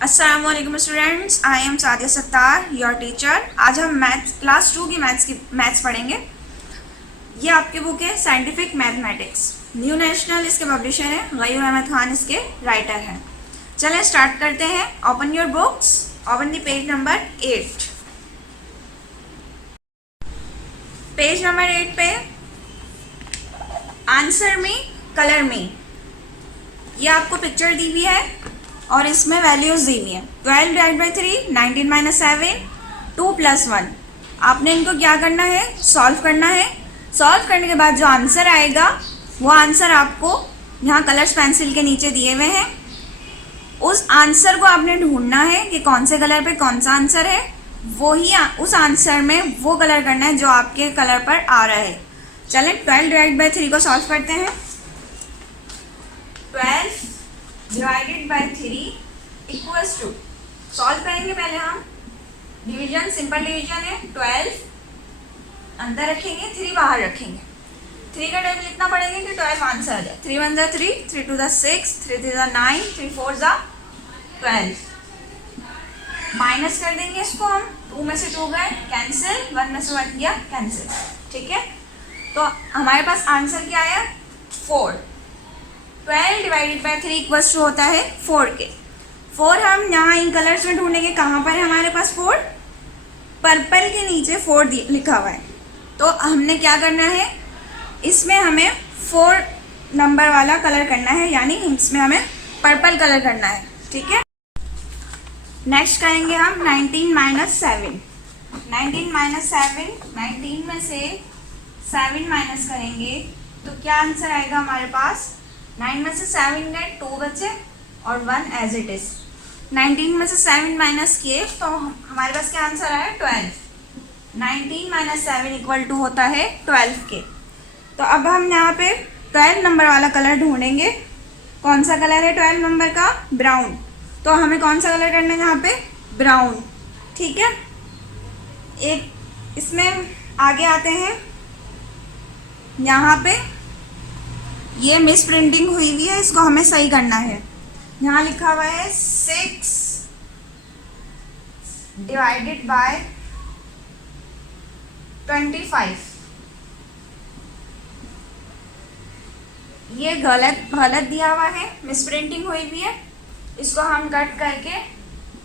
अस्सलामुअलैकुम students, I am Sadia Sattar, your teacher. आज हम मैथ्स क्लास 2 की मैथ्स पढ़ेंगे। ये आपकी बुक है साइंटिफिक मैथमेटिक्स, न्यू नेशनल इसके पब्लिशर है, गयूर अहमद खान इसके राइटर हैं। चलें स्टार्ट करते हैं। Open your books, open the page number 8। Page number 8 पे आंसर मी, कलर मी, ये आपको पिक्चर दी हुई है और इसमें वैल्यूज दी हुई है। 12 डिवाइड बाई 3, 19 माइनस 7, 2 प्लस 1। आपने इनको क्या करना है, सॉल्व करना है। सॉल्व करने के बाद जो आंसर आएगा वो आंसर आपको यहाँ कलर्स पेंसिल के नीचे दिए हुए हैं। उस आंसर को आपने ढूंढना है कि कौन से कलर पे कौन सा आंसर है, वही उस आंसर में वो कलर करना है जो आपके कलर पर आ रहा है। चलें 12 डिवाइड बाई 3 को सॉल्व करते हैं। 12 divided by 3 equals to, solve करेंगे पहले हम डिवीजन, सिंपल डिवीजन है। 12 अंदर रखेंगे, 3 बाहर रखेंगे। 3 का टेबल लिखना पड़ेगा कि 12 आंसर आ जाए। 3 1 ज़ा 3, 3 2 ज़ा 6, 3 3 ज़ा 9, 3 4 ज़ा 12। माइनस कर देंगे इसको हम, 2 में से 2 गए कैंसिल, 1 में से 1 गया कैंसिल। ठीक है, तो हमारे पास आंसर क्या आया, 4। 12 डिवाइडेड बाई 3 इक्वल्स टू होता है 4 के। 4 हम यहाँ इन कलर्स में ढूंढेंगे, कहाँ पर है हमारे पास 4, पर्पल के नीचे 4 लिखा हुआ है। तो हमने क्या करना है, इसमें हमें 4 नंबर वाला कलर करना है, यानी इसमें हमें पर्पल कलर करना है। ठीक है, नेक्स्ट करेंगे हम 19 माइनस 7। 19 माइनस 7, 19 में से 7 माइनस करेंगे तो क्या आंसर आएगा हमारे पास। 9 में से 7 गए, 2 बचे और 1 एज इट इज। 19 में से 7 माइनस किए तो हमारे पास क्या आंसर आया, 12। 19 माइनस 7 इक्वल टू होता है 12 के। तो अब हम यहाँ पे 12 नंबर वाला कलर ढूंढेंगे। कौन सा कलर है 12 नंबर का, ब्राउन। तो हमें कौन सा कलर करना है यहाँ पे, ब्राउन। ठीक है, एक इसमें आगे आते हैं। यहाँ पे ये मिस प्रिंटिंग हुई हुई है, इसको हमें सही करना है। यहाँ लिखा हुआ है 6 डिवाइडेड बाय 25। ये गलत दिया हुआ है, मिस प्रिंटिंग हुई हुई है। इसको हम कट करके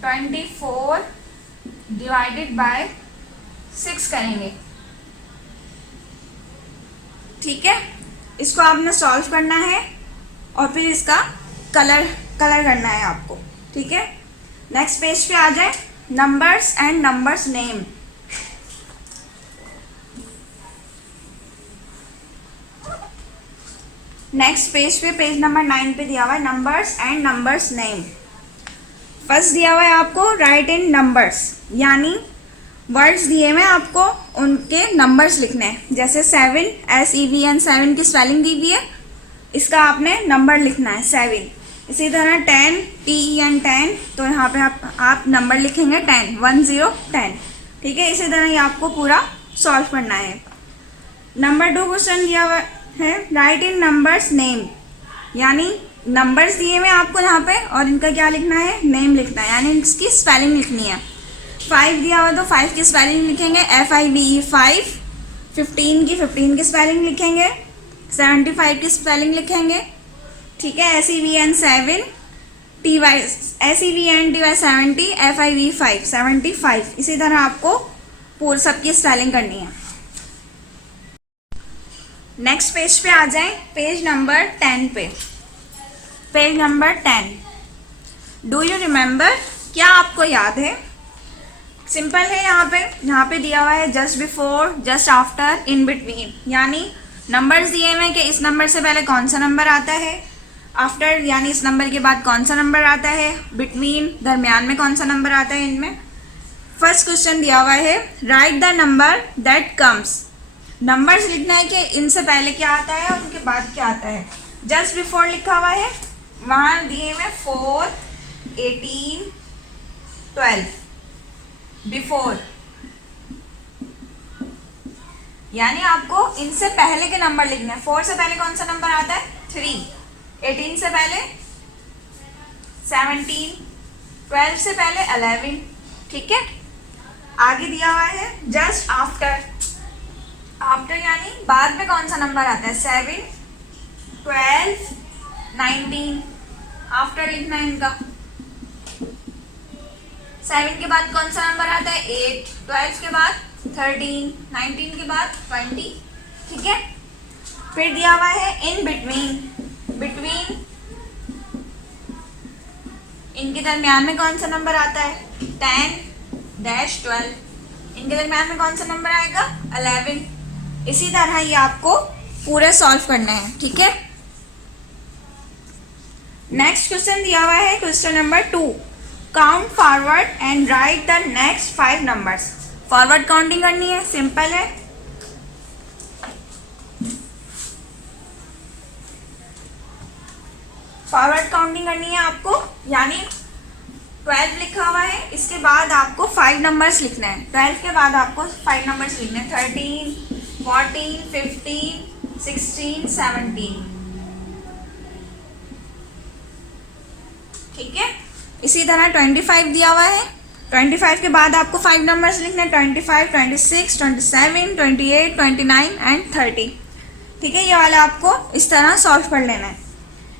24 डिवाइडेड बाय 6 करेंगे। ठीक है, इसको आपने सॉल्व करना है और फिर इसका कलर करना है आपको। ठीक है, नेक्स्ट पेज पे आ जाए, numbers and numbers name. Next page पे पेज नंबर 9 पे दिया हुआ है numbers and numbers name. First दिया हुआ है आपको राइट इन नंबर्स, यानी वर्ड्स दिए हुए आपको उनके नंबर्स लिखने हैं। जैसे 7, SEVN 7 की स्पेलिंग दी हुई है, इसका आपने नंबर लिखना है 7। इसी तरह 10, TEN 10, तो यहाँ पे आप नंबर लिखेंगे 10, 1 0 10। ठीक है, इसी तरह ये आपको पूरा सॉल्व करना है। नंबर 2 क्वेश्चन दिया हुआ है राइट इन नंबर्स नेम, यानी नंबर्स दिए हुए आपको यहाँ पे और इनका क्या लिखना है, नेम लिखना है, यानी इसकी स्पेलिंग लिखनी है। 5 दिया हुआ तो 5 की स्पेलिंग लिखेंगे FIVE 5। 15 की स्पेलिंग लिखेंगे, 75 की स्पेलिंग लिखेंगे। ठीक है, SEVN 7, SEVN TY 70, FIVE 5 75। इसी तरह आपको पूरी सबकी स्पेलिंग करनी है। नेक्स्ट पेज पे आ जाएं, पेज नंबर 10 पे। Page number 10, do you remember, क्या आपको याद है। सिंपल है, यहाँ पे दिया हुआ है just before, just after, in between, यानी नंबर्स दिए हुए हैं कि इस नंबर से पहले कौन सा नंबर आता है, आफ्टर यानी इस नंबर के बाद कौन सा नंबर आता है, बिटवीन दरमियान में कौन सा नंबर आता है इनमें। फर्स्ट क्वेश्चन दिया हुआ है right the number that comes, numbers लिखना है कि इनसे पहले क्या आता है और उनके बाद क्या आता है। जस्ट बिफोर लिखा हुआ है, वहाँ दिए हुए 4, 18, 12। बिफोर यानी आपको इनसे पहले के नंबर लिखने हैं। 4 से पहले कौन सा नंबर आता है, 3। 18 से पहले 17, 12 से पहले 11, ठीक है। आगे दिया हुआ है जस्ट आफ्टर, आफ्टर यानी बाद में कौन सा नंबर आता है, 7, 12, 19, आफ्टर लिखना है इनका। 7 के बाद कौन सा नंबर आता है, 8, 12 के बाद 13, 19 के बाद 20, ठीक है। फिर दिया हुआ है इन बिटवीन, बिटवीन इनके दरमियान में कौन सा नंबर आता है, 10, 12, इनके दरमियान में कौन सा नंबर आएगा, 11। इसी तरह ये आपको पूरे सॉल्व करना है, ठीक है। नेक्स्ट क्वेश्चन दिया हुआ है question number 2, count forward and right the next 5 numbers. Forward counting करनी है, सिंपल है। फॉरवर्ड काउंटिंग करनी है आपको, यानी 12 लिखा हुआ है, इसके बाद आपको 5 नंबर्स लिखना है। 12 के बाद आपको 5 नंबर्स लिखने हैं, 13, 14, 15, 16, 17, ठीक है। इसी तरह 25 दिया हुआ है, 25 के बाद आपको 5 नंबर्स लिखने हैं, 25, 26, 27, 28, 29 एंड 30, ठीक है। ये वाला आपको इस तरह सॉल्व कर लेना है।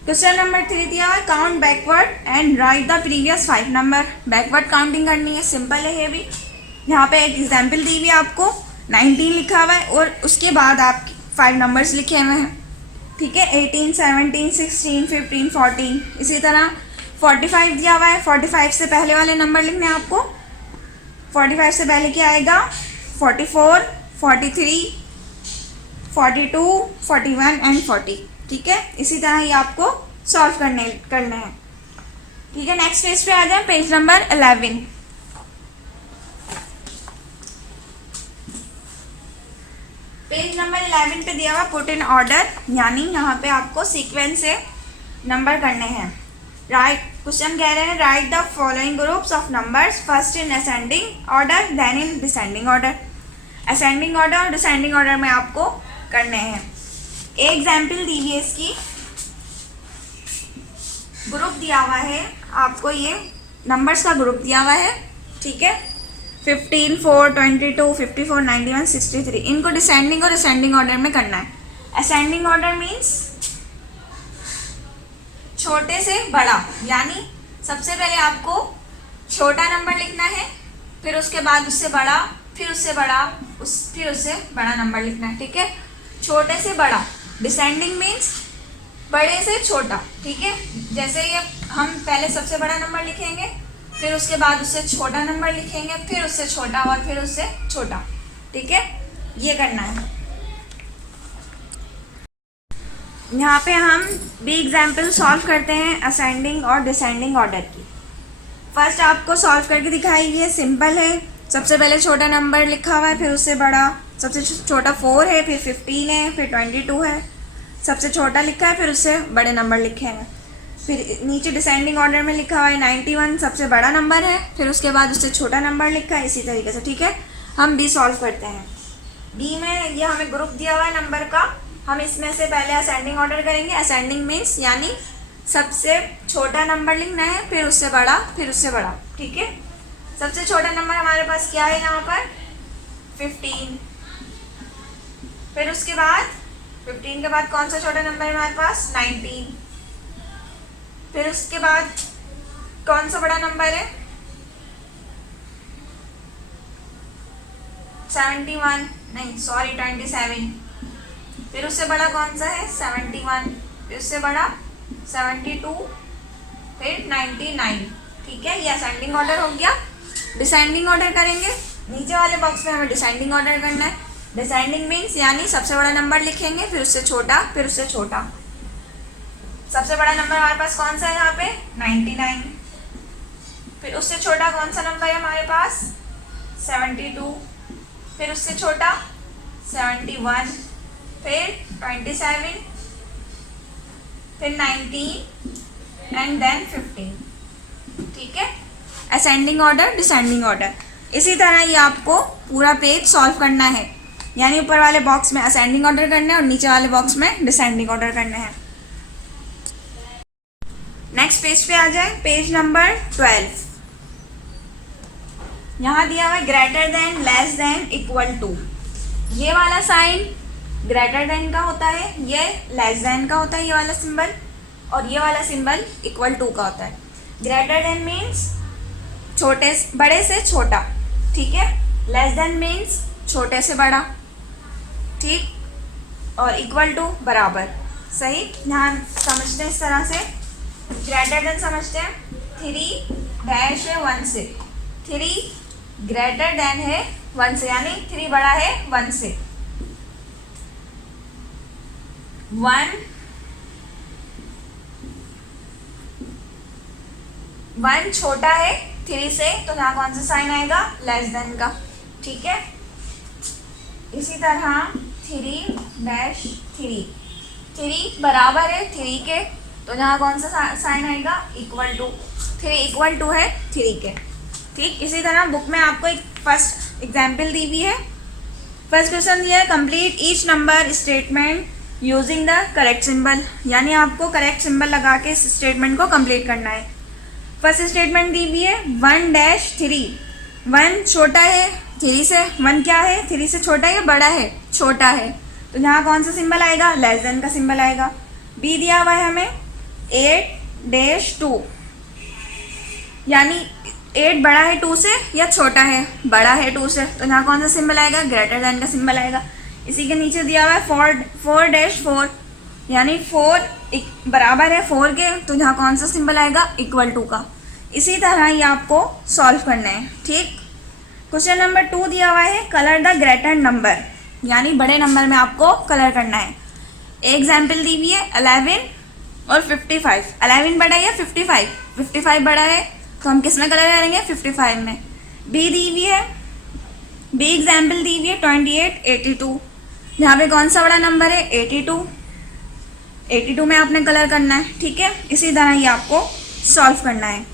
क्वेश्चन नंबर 3 दिया है, count backward and right the previous 5 number. Backward counting करनी है, सिंपल है ये भी। यहाँ पे एक एग्जाम्पल दी हुई है आपको, 19 लिखा हुआ है और उसके बाद आप 5 नंबर्स लिखे हुए हैं, ठीक है, 18, 17, 16, 15, 14। इसी तरह 45 दिया हुआ है, 45 से पहले वाले नंबर लिखने हैं आपको। 45 से पहले क्या आएगा, 44, 43, 42, 41 एंड 40, ठीक है। इसी तरह ये आपको सॉल्व करने हैं, ठीक है। नेक्स्ट पेज पे आ जाए, पेज नंबर 11। पेज नंबर 11 पे दिया हुआ पुट इन ऑर्डर, यानी यहाँ पे आपको सीक्वेंस से नंबर करने हैं। राइट, क्वेश्चन कह रहे हैं write the following groups of numbers, first in ascending order then in descending order. Ascending order और डिसेंडिंग ऑर्डर में आपको करने हैं। एक एग्जाम्पल दी है इसकी, ग्रुप दिया हुआ है आपको, ये नंबर्स का ग्रुप दिया हुआ है, ठीक है। 15, 4, 22, 54, 91, 63। इनको डिसेंडिंग और असेंडिंग ऑर्डर में करना है। असेंडिंग ऑर्डर मीन्स छोटे से बड़ा, यानी सबसे पहले आपको छोटा नंबर लिखना है, फिर उसके बाद उससे बड़ा, फिर उससे बड़ा, फिर उससे बड़ा नंबर लिखना है, ठीक है। छोटे से बड़ा। डिसेंडिंग मीन्स बड़े से छोटा, ठीक है। जैसे ये हम पहले सबसे बड़ा नंबर लिखेंगे, फिर उसके बाद उससे छोटा नंबर लिखेंगे, फिर उससे छोटा और फिर उससे छोटा, ठीक है। ये करना है। यहाँ पे हम भी एग्जाम्पल सॉल्व करते हैं असेंडिंग और डिसेंडिंग ऑर्डर की। फर्स्ट आपको सॉल्व करके दिखाई है, सिंपल है। सबसे पहले छोटा नंबर लिखा हुआ है, फिर उससे बड़ा। सबसे छोटा 4 है, फिर 15 है, फिर 22 है। सबसे छोटा लिखा है, फिर उससे बड़े नंबर लिखे हैं। फिर नीचे डिसेंडिंग ऑर्डर में लिखा हुआ है 91 सबसे बड़ा नंबर है, फिर उसके बाद उससे छोटा नंबर लिखा है, इसी तरीके से, ठीक है। हम बी सॉल्व करते हैं। बी में ये हमें ग्रुप दिया हुआ है नंबर का, हम इसमें से पहले असेंडिंग ऑर्डर करेंगे। असेंडिंग मीन्स यानी सबसे छोटा नंबर लिखना है, फिर उससे बड़ा, फिर उससे बड़ा, ठीक है। सबसे छोटा नंबर हमारे पास क्या है यहाँ पर, 15। फिर उसके बाद 15 के बाद कौन सा छोटा नंबर है हमारे पास, 19। फिर उसके बाद कौन सा बड़ा नंबर है, 71, नहीं सॉरी 27। फिर उससे बड़ा कौन सा है, 71। फिर उससे बड़ा 72, फिर 99, ठीक है। ये असेंडिंग ऑर्डर हो गया। डिसेंडिंग ऑर्डर करेंगे, नीचे वाले बॉक्स में हमें डिसेंडिंग ऑर्डर करना है। डिसेंडिंग मीन्स यानी सबसे बड़ा नंबर लिखेंगे, फिर उससे छोटा, फिर उससे छोटा। सबसे बड़ा नंबर हमारे पास कौन सा है यहाँ पे, 99। फिर उससे छोटा कौन सा नंबर है हमारे पास, 72। फिर उससे छोटा 71, फिर 27, फिर 19 एंड देन 15, ठीक है। Ascending order, descending order. इसी तरह ये आपको पूरा पेज सॉल्व करना है, यानी ऊपर वाले बॉक्स में असेंडिंग ऑर्डर करना है और नीचे वाले बॉक्स में डिसेंडिंग ऑर्डर करना है। नेक्स्ट पेज पे आ जाए, पेज नंबर 12। यहाँ दिया हुआ है greater than, less than, equal to. ये वाला साइन ग्रेटर देन का होता है, ये लेस देन का होता है, ये वाला सिंबल, और ये वाला सिंबल इक्वल टू का होता है। ग्रेटर देन मीन्स बड़े से छोटा, ठीक है। लेस देन मीन्स छोटे से बड़ा, ठीक, और इक्वल टू बराबर, सही। यहाँ समझते हैं इस तरह से, ग्रेटर देन समझते हैं, 3 डैश है 1 से, 3 ग्रेटर देन है 1 से, यानी 3 बड़ा है 1 से। 1 छोटा है 3 से, तो यहाँ कौन सा साइन आएगा, लेस देन का, ठीक है। इसी तरह 3 डैश 3 बराबर है 3 के, तो यहाँ कौन सा साइन आएगा, इक्वल टू। 3 इक्वल टू है 3 के, ठीक। इसी तरह बुक में आपको एक फर्स्ट एग्जाम्पल दी हुई है। फर्स्ट क्वेश्चन दिया है, complete each number statement using the correct symbol, यानी आपको करेक्ट सिंबल लगा के इस स्टेटमेंट को कंप्लीट करना है। फर्स्ट स्टेटमेंट दी हुई है 1 डैश 3, 1 छोटा है 3 से, 1 क्या है, 3 से छोटा है या बड़ा है, छोटा है, तो यहाँ कौन सा सिंबल आएगा, लेस देन का सिंबल आएगा। बी दिया हुआ है हमें 8 डैश 2, यानी 8 बड़ा है 2 से या छोटा है, बड़ा है 2 से, तो यहाँ कौन सा सिंबल आएगा, ग्रेटर देन का सिंबल आएगा। इसी के नीचे दिया हुआ है 4 डैश 4, यानी 4 बराबर है 4 के, तो यहाँ कौन सा सिंबल आएगा, इक्वल टू का। इसी तरह ये आपको सॉल्व करना है, ठीक। क्वेश्चन नंबर 2 दिया हुआ है, कलर द ग्रेटर नंबर, यानी बड़े नंबर में आपको कलर करना है। एग्जाम्पल दी हुई है 11 और 55, 11 बड़ा है या 55, 55 बड़ा है, तो हम किस में कलर करेंगे, 55 में। बी दी हुई है, बी एग्जाम्पल दी हुई है 28 82, यहाँ पे कौन सा बड़ा नंबर है, 82 में आपने कलर करना है, ठीक है। इसी तरह ये आपको सॉल्व करना है।